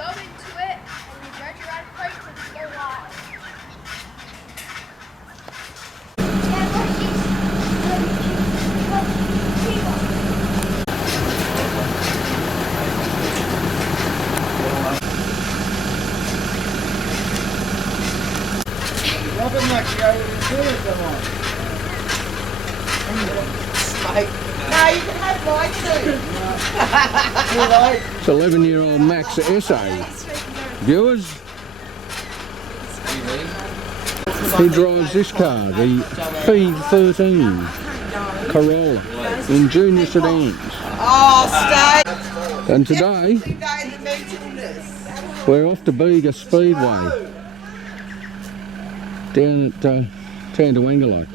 go into it and you drag your right brake to go live. Robin might go with the toilet, come on. No, you can have mine too. It's 11-year-old Max SA. Viewers, he drives this car, the P13 Corolla in junior sedans. Oh, stay. And today, we're off to Bega Speedway down at town to Wangalo.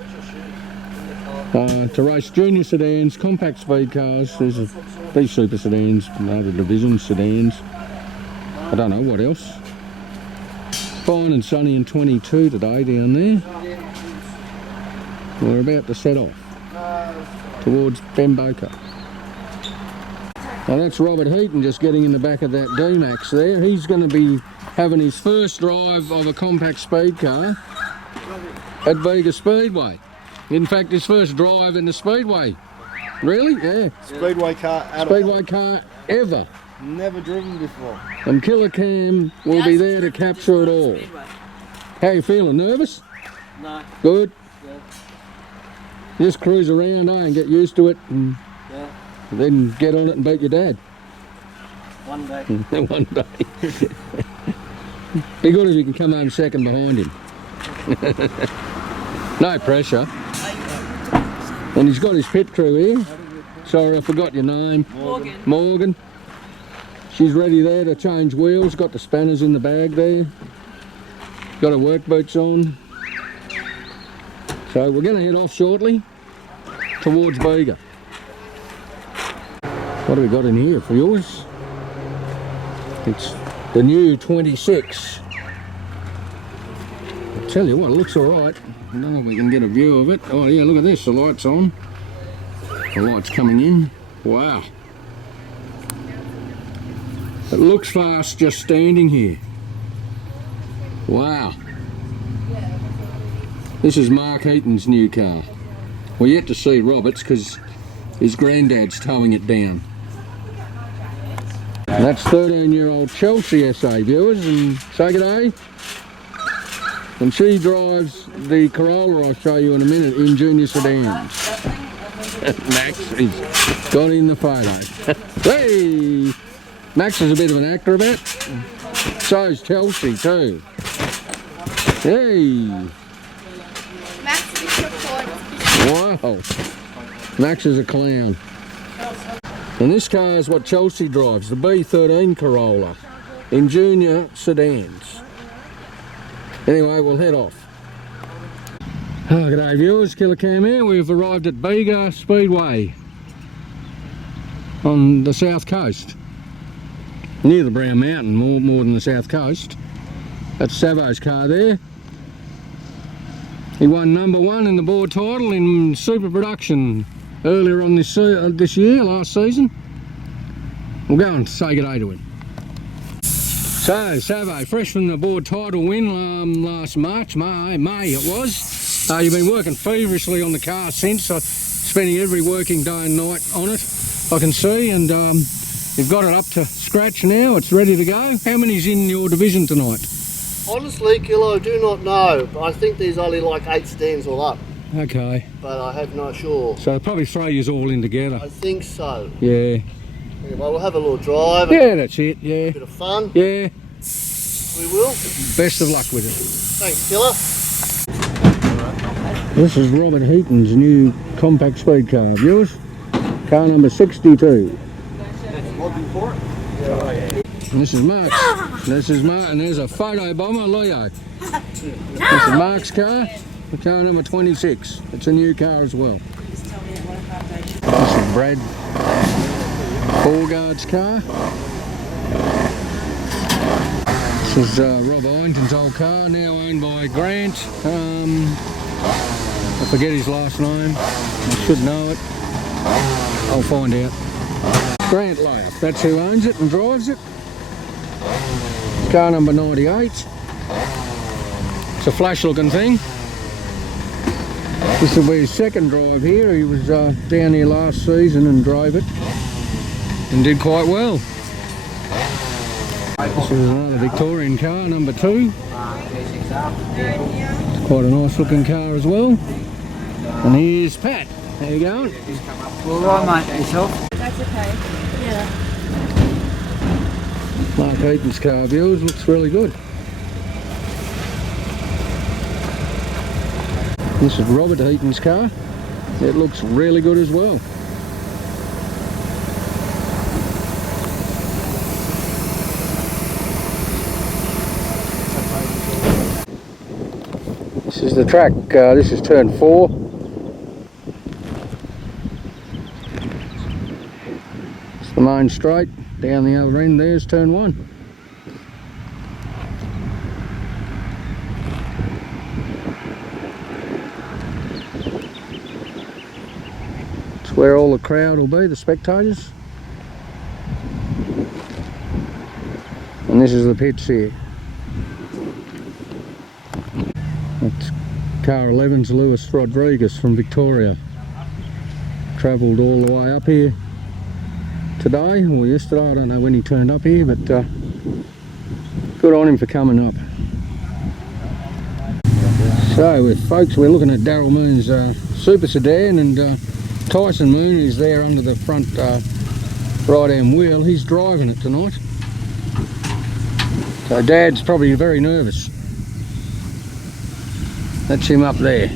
To race junior sedans, compact speed cars. There's these super sedans, other divisions, sedans. I don't know what else. Fine and sunny and 22 today down there. We're about to set off towards Bega. Now that's Robert Heaton just getting in the back of that D-Max there. He's going to be having his first drive of a compact speed car at Bega Speedway. In fact, his first drive in the Speedway. Really? Yeah. Speedway car Speedway car ever. Never driven before. And Killer Cam will be there to capture it all. How you feeling? Nervous? No. Good? Yeah. Just cruise around, and get used to it, and Yeah. then get on it and beat your dad. One day. One day. Be good if you can come home second behind him. No pressure. And he's got his pit crew here. Sorry, I forgot your name. Morgan. She's ready there to change wheels. Got the spanners in the bag there. Got her work boots on. So we're going to head off shortly towards Bega. What have we got in here for yours? It's the new 26. I'll tell you what, it looks alright. I don't know if we can get a view of it. Oh yeah, look at this, the light's on. The light's coming in. Wow. It looks fast just standing here. Wow. This is Mark Heaton's new car. We're yet to see Robert's because his granddad's towing it down. And that's 13-year-old Chelsea SA, viewers, and say good day. And she drives the Corolla I'll show you in a minute in junior sedans. Max, he's got in the photo. Hey! Max is a bit of an acrobat. So's Chelsea too. Hey! Max is your point. Wow! Max is a clown. And this car is what Chelsea drives, the B13 Corolla in junior sedans. Anyway, we'll head off. Oh, g'day viewers, Killer Cam here. We've arrived at Bega Speedway on the south coast. Near the Brown Mountain, more than the south coast. That's Savo's car there. He won #1 in the board title in super production earlier on this year, last season. We'll go and say good day to him. So, Savo, fresh from the board title win last March, May it was. You've been working feverishly on the car since, spending every working day and night on it, I can see, and you've got it up to scratch now, it's ready to go. How many's in your division tonight? Honestly, Kilo, I do not know. I think there's only like 8 stands all up. Okay. But I have no sure. So probably throw yous all in together. I think so. Yeah. Anyway, we'll have a little drive. Yeah, that's it, yeah. A bit of fun. Yeah. We will. Best of luck with it. Thanks, Killer. This is Robert Heaton's new compact speed car, viewers. Car number 62. And this is Mark's. This is Mark, and there's a photo bomber, Leo. This is Mark's car, car number 26. It's a new car as well. This is Brad Borgard's car. This is Rob Ironton's old car, now owned by Grant. I forget his last name. I should know it. I'll find out. Grant Layoff, that's who owns it and drives it. Car number 98. It's a flash looking thing. This will be his second drive here. He was down here last season and drove it and did quite well. This is another Victorian car, number 2. It's quite a nice looking car as well. And here's Pat. How you going? All right, mate. Yourself? That's okay. Yeah. Mark Eaton's car, viewers, looks really good. This is Robert Eaton's car. It looks really good as well. This is the track. This is turn 4. It's the main straight. Down the other end there's turn 1. It's where all the crowd will be, the spectators. And this is the pits here. That's car 11's Lewis Rodriguez from Victoria. Travelled all the way up here today or yesterday, I don't know when he turned up here, but good on him for coming up. So folks, we're looking at Daryl Moon's super sedan, and Tyson Moon is there under the front right hand wheel. He's driving it tonight, so Dad's probably very nervous. That's him up there.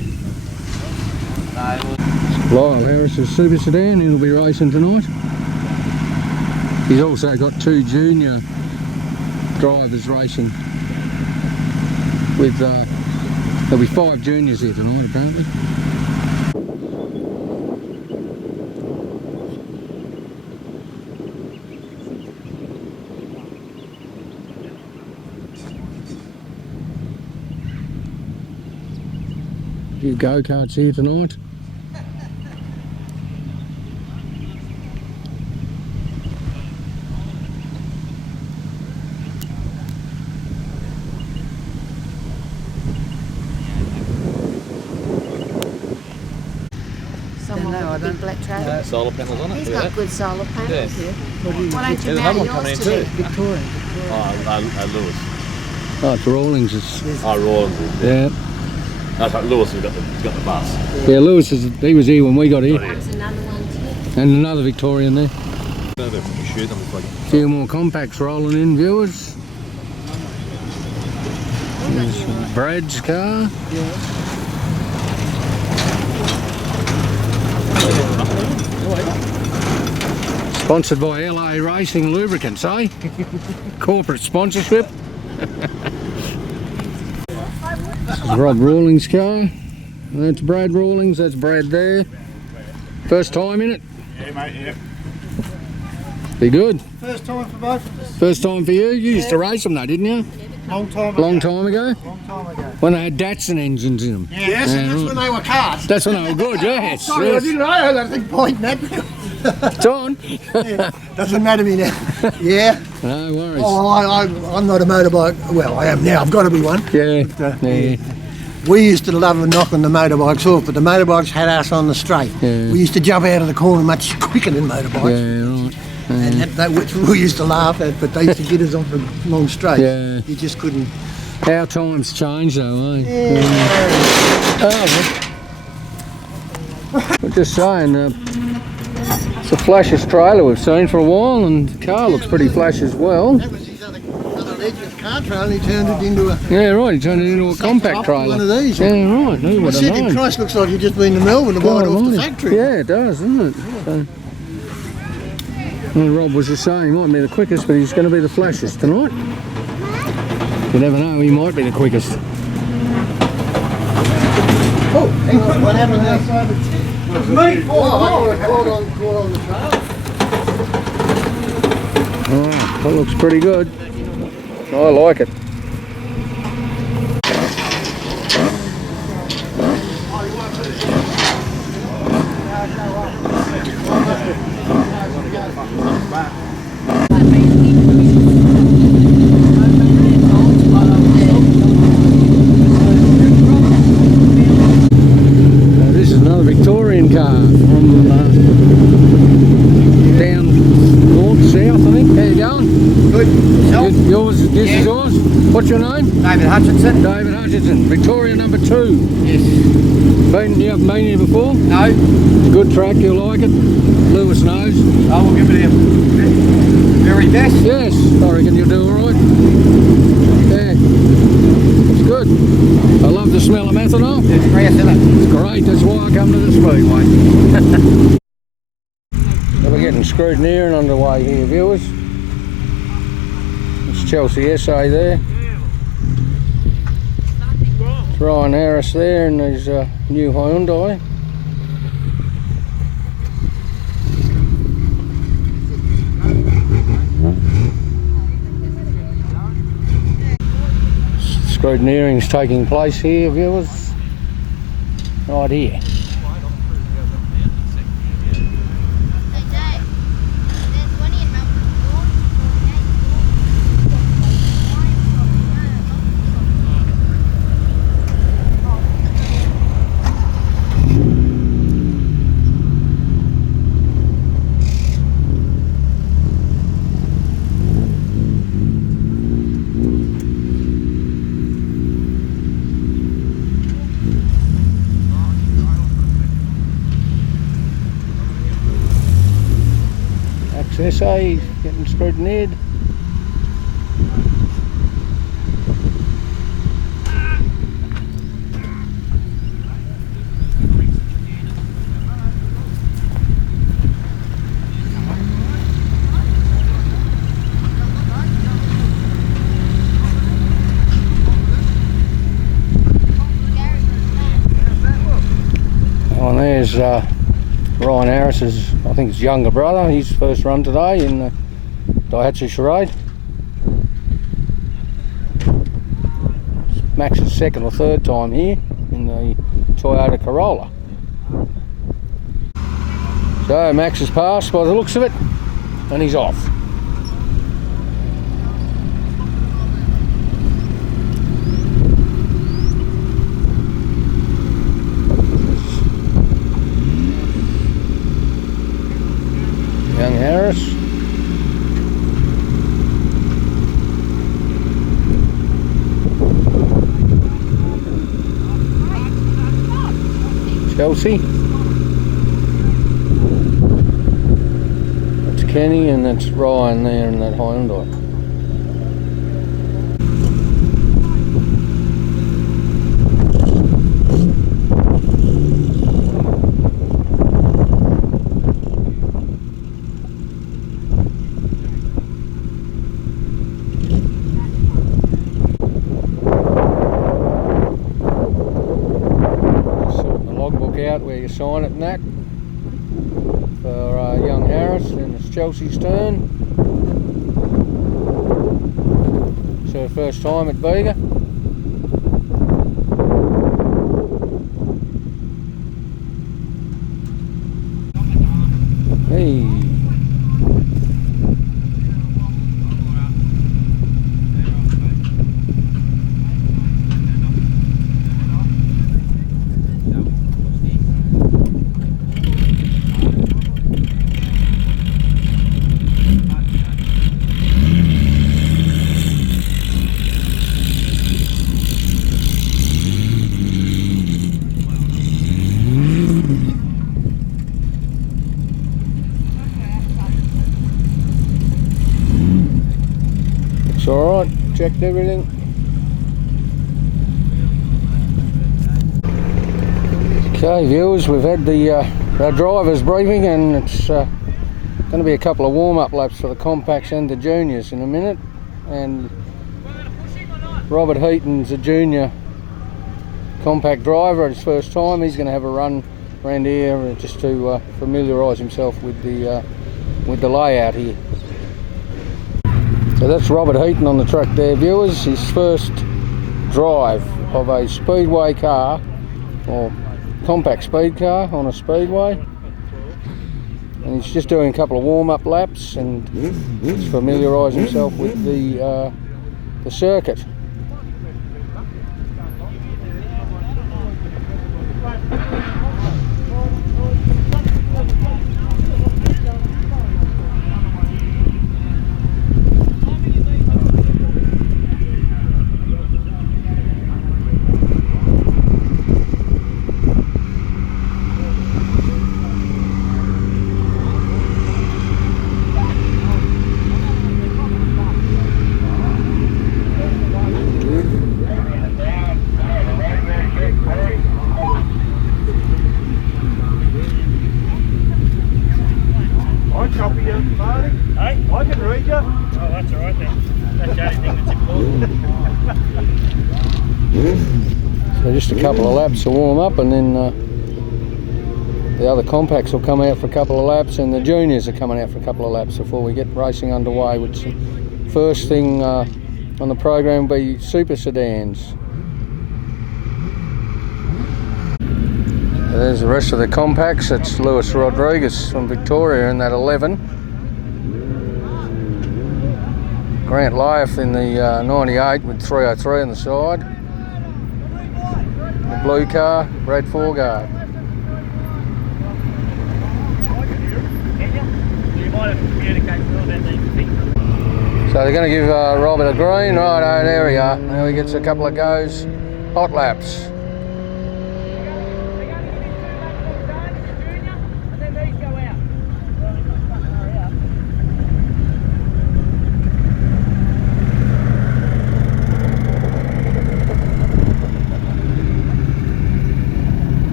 Lyle Harris's super sedan, he'll be racing tonight. He's also got 2 junior drivers racing with, there'll be 5 juniors here tonight apparently. A few go-karts here tonight. Someone with a big black trailer. Solar panels on it. He's got good solar panels. Yeah. Why don't you There's mount another one coming yours in to too. them? Victorian. Oh, Lewis. Oh, it's Rawlings. It's, Oh, Rawlins. yeah. That's like Lewis who got the bus. Yeah, Lewis he was here when we got here. There's another one too. And another Victorian there. You shoot them with like A few more compacts rolling in, viewers. There's Brad's car. Sponsored by LA Racing Lubricants, eh? Corporate sponsorship. This is Rob Rawlings' car. That's Brad Rawlings, that's Brad there. First time in it? Yeah, mate, yeah. Be good. First time for both of us. First time for you? You used to race them though, didn't you? Long time ago. Long time ago? Long time ago. When they had Datsun engines in them. Yes, and that's when they were cars. That's when they were good, yes. Sorry, yes. I didn't know I had that thing pointing at me. It's on. Yeah, doesn't matter to me now. Yeah. No worries. Oh, I'm not a motorbike. Well, I am now. I've got to be one. Yeah, But, yeah. We used to love knocking the motorbikes off, but the motorbikes had us on the straight. Yeah. We used to jump out of the corner much quicker than motorbikes. Yeah, right. And that which we used to laugh at, but they used to get us off the long straight. Yeah. You just couldn't. How times change though, eh? Yeah. Oh, well. I'm just saying, it's the flashiest trailer we've seen for a while, and the car looks pretty flash as well. That was his other legend car trailer, and he turned it into a. Yeah, right, he turned it into a compact Up trailer. One of these. Yeah, right, who Well, would have second known? Christ looks like you've just been to Melbourne to buy it off the Right. factory. Yeah, it does, doesn't it? So, well, Rob was just saying he might be the quickest, but he's going to be the flashiest tonight. You never know, he might be the quickest. Oh, hang on, what happened outside the tent? It was me, caught on the trail. Oh, that looks pretty good. I like it. going? Good. Yourself? Yours, this Yeah. is yours? What's your name? David Hutchinson? David Hutchinson, Victoria number 2. Yes. You haven't been here before? No? It's a good track, you'll like it. Lewis knows. I will give it a very best. Yes, I reckon you'll do alright. Yeah, it's good. I love the smell of methanol. There's grass in it. It's great, that's why I come to the speedway. So we're getting screwed near and underway here, viewers. It's Chelsea SA there. It's Ryan Harris there in his new Hyundai. Scrutineering's taking place here, viewers. Right here. Hey, Dave, there's 20 in number 4. SA getting scrutineered. Oh, and there's Ryan Harris's, I think it's younger brother, his first run today in the Daihatsu Charade. Max's second or third time here in the Toyota Corolla. So Max has passed by the looks of it, and he's off. Young Harris. Chelsea. That's Kenny and that's Ryan there in that Hyundai. Out where you sign it and that for young Harris, and it's Chelsea's turn. It's her first time at Bega. Hey. It's alright, checked everything. Okay viewers, we've had the our driver's briefing, and it's going to be a couple of warm-up laps for the compacts and the juniors in a minute. And Robert Heaton's a junior compact driver at his first time. He's going to have a run around here just to familiarise himself with the layout here. So that's Robert Heaton on the track there, viewers. His first drive of a speedway car, or compact speed car on a speedway. And he's just doing a couple of warm-up laps and just familiarise himself with the circuit. that's all right then. That's the only thing that's important. So just a couple of laps to warm up, and then the other compacts will come out for a couple of laps, and the juniors are coming out for a couple of laps before we get racing underway, which first thing on the program will be super sedans. There's the rest of the compacts. It's Lewis Rodriguez from Victoria in that 11. Grant Lyeth in the 98 with 303 on the side. The blue car, Brad Forgard. So they're going to give Robert a green. Righto, there we are. Now he gets a couple of goes. Hot laps.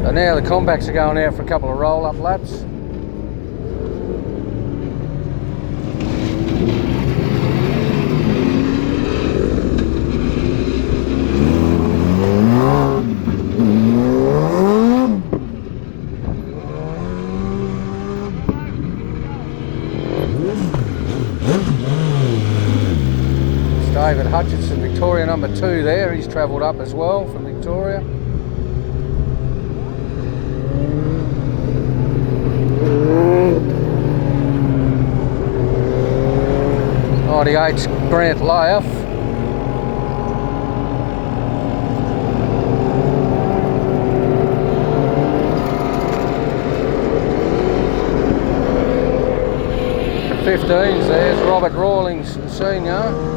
So now the compacts are going out for a couple of roll-up laps. It's David Hutchinson, Victoria number 2 there. He's travelled up as well from Victoria. '98's Grant Lyeth. The 15s, there's Robert Rawlings Senior.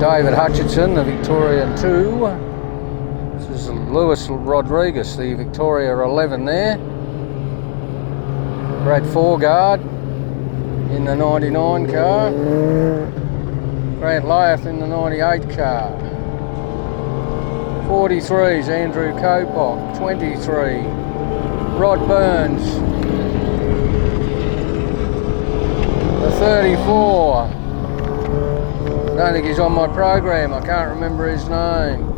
David Hutchinson, the Victoria 2. This is Lewis Rodriguez, the Victoria 11 there. Brad Forgard in the 99 car. Grant Lyeth in the 98 car. 43's Andrew Kopok. 23, Rod Burns. The 34. I don't think he's on my program, I can't remember his name.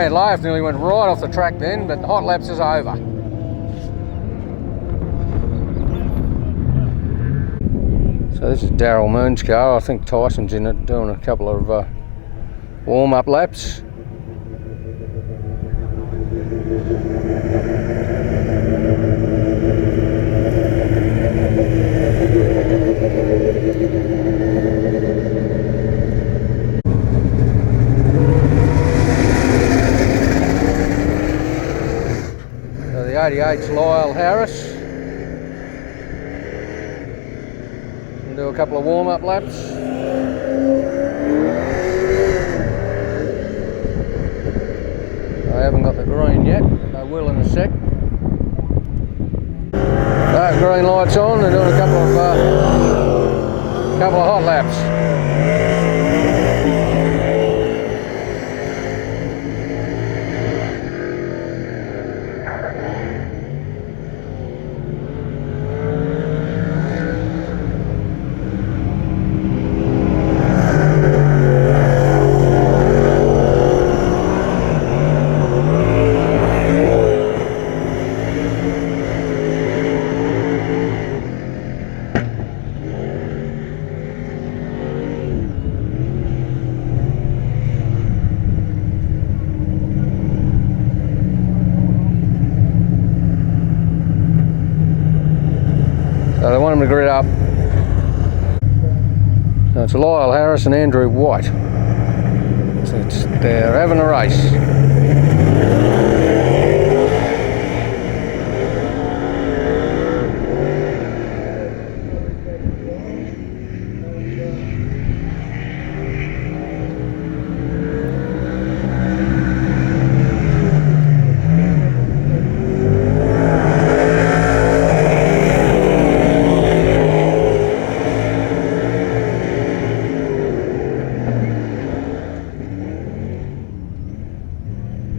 Grant Lath nearly went right off the track then, but hot laps is over. So this is Daryl Moon's car. I think Tyson's in it doing a couple of warm-up laps. So the 88's Lyle Harris. And do a couple of warm-up laps. I haven't got the green yet, but I will in a sec. That green light's on. They're doing a couple of hot laps. So they want him to grid up. So it's Lyle Harris and Andrew White. So they're having a race.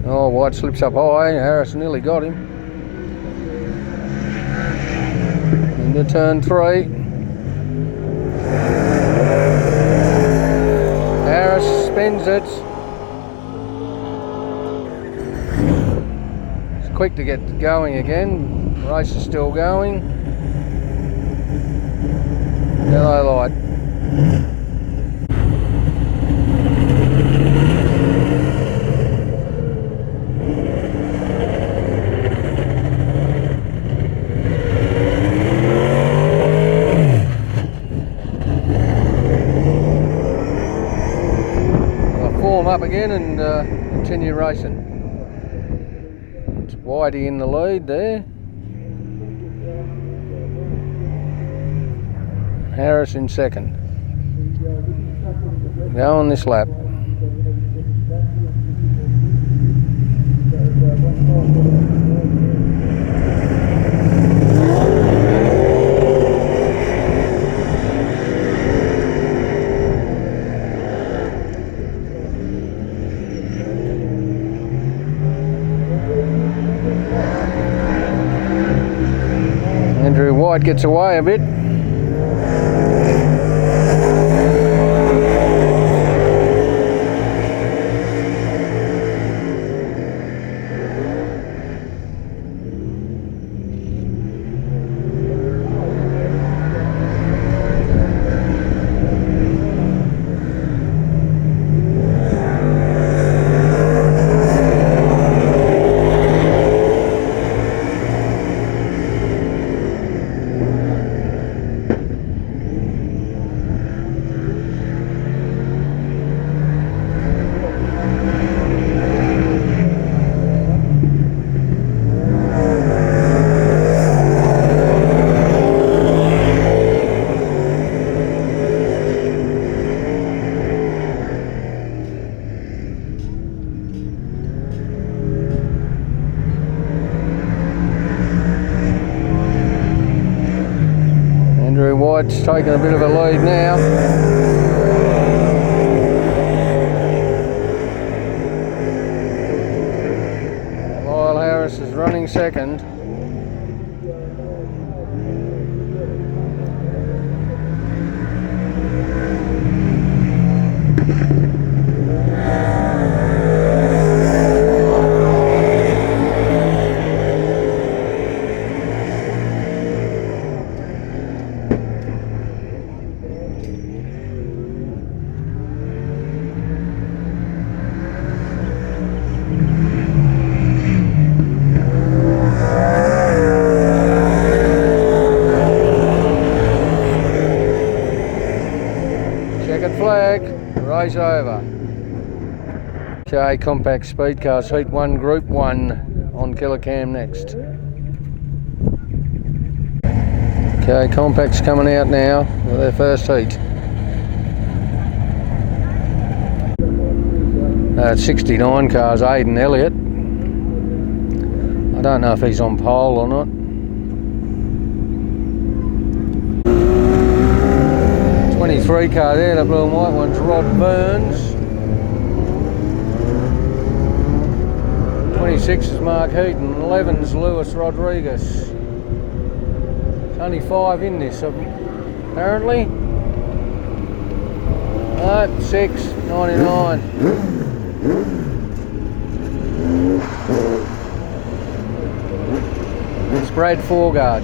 Oh, White slips up high. Harris nearly got him. Into turn 3. Harris spins it. It's quick to get going again. Race is still going. Yellow light. Up again and continue racing. It's Whitey in the lead there. Harris in second. Go on this lap. Andrew White gets away a bit. Andrew White's taking a bit of a lead now. Lyle Harris is running second. Race over. Okay, compact speed cars, heat 1, group 1 on killer cam next. Okay, compacts coming out now with their first heat. 69 cars, Aidan Elliott. I don't know if he's on pole or not. 23 car there, the blue and white one's Rod Burns. 26 is Mark Heaton, 11's Lewis Rodriguez. There's only 5 in this, apparently. 6, 99. It's Brad Forgard.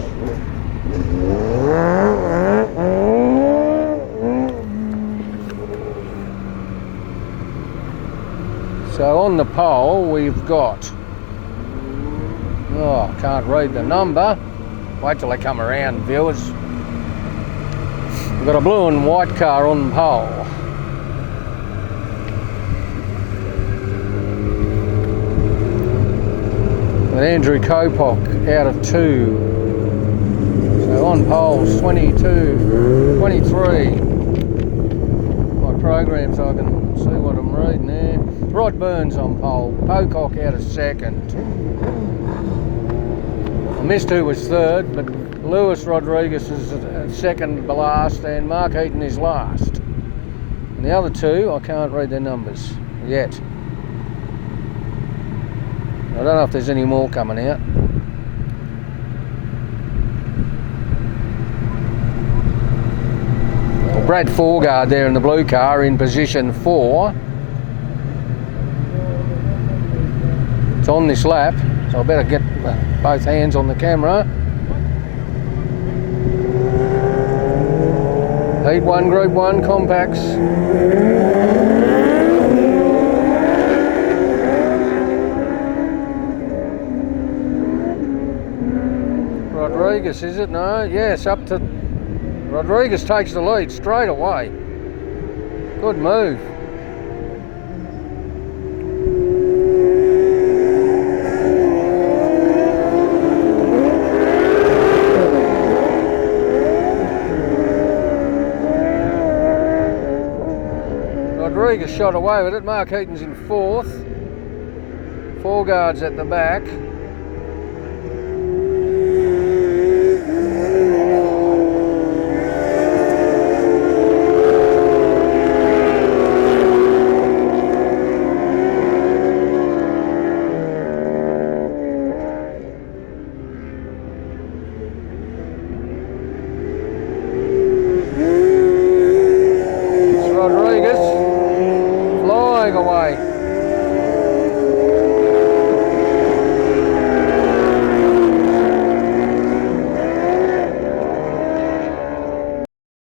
So on the pole we've got, oh, I can't read the number. Wait till they come around, viewers. We've got a blue and white car on the pole. With Andrew Kopok out of 2. So on poles 22, 23. My program so I can see what I'm reading there. Rod Burns on pole, Pocock out of 2nd. I missed who was 3rd, but Lewis Rodriguez is 2nd last and Mark Heaton is last. And the other 2, I can't read their numbers yet. I don't know if there's any more coming out. Well, Brad Forgard there in the blue car in position 4. It's on this lap, so I better get both hands on the camera. Heat 1, Group 1, compacts. Rodriguez, is it? No, yes, up to... Rodriguez takes the lead straight away. Good move. Rodriguez shot away with it. Mark Heaton's in 4th. Forgard's at the back. Rodriguez.